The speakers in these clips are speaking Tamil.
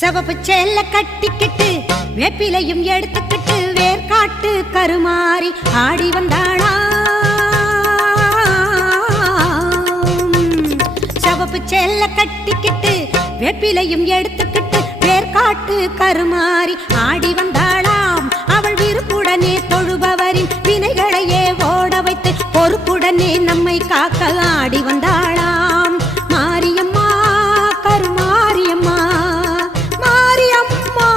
சிவப்பு சேல கட்டிக்கிட்டு வேப்பிலையும் எடுத்துக்கிட்டு வேர்காட்டு கருமாறி ஆடி வந்தாளா. சிவப்பு சேல கட்டிக்கிட்டு வேப்பிலையும் எடுத்துக்கிட்டு வேர்காட்டு கருமாறி ஆடி வந்தாளாம். அவள் விருப்புடனே தொழுபவரின் வினைகளையே ஓட வைத்து பொறுப்புடனே நம்மை காக்க ஆடி வந்தாளாம். மாரியம்மா கருமாரியம்மா, மாரியம்மா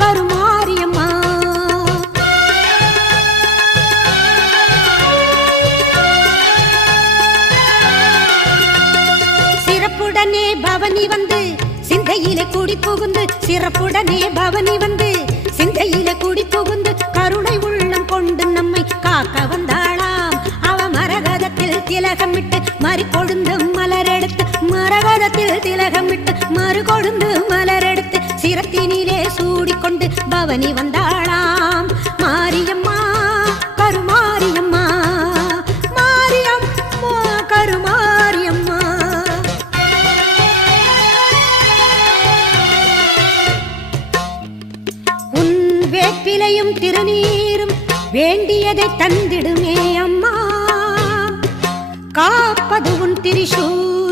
கருமாரியம்மா. சிறப்புடனே பவனி வந்து சிந்தையில கூடி புகுந்து, சிறப்புடனே பவனி வந்து சிந்தையில கூடி புகுந்து கருணை உள்ளம் கொண்டு நம்மை காக்க வந்தாளாம். அவ மரகதத்தில் திலகமிட்டு மறு கொழுந்து மலரெடுத்து, மரகதத்தில் திலகமிட்டு மறு கொழுந்து மலரெடுத்து சிரத்தினிலே சூடிக்கொண்டு பவனி வந்தாளாம். மாரியம்மா கருமாரியம்மா, மாரியம்மா கருமாரியம்மா. உன் வேப்பிலையும் திருநீரும் வேண்டியதை தந்திடுமே அம்மா, காப்பது உன் திரிசூலம்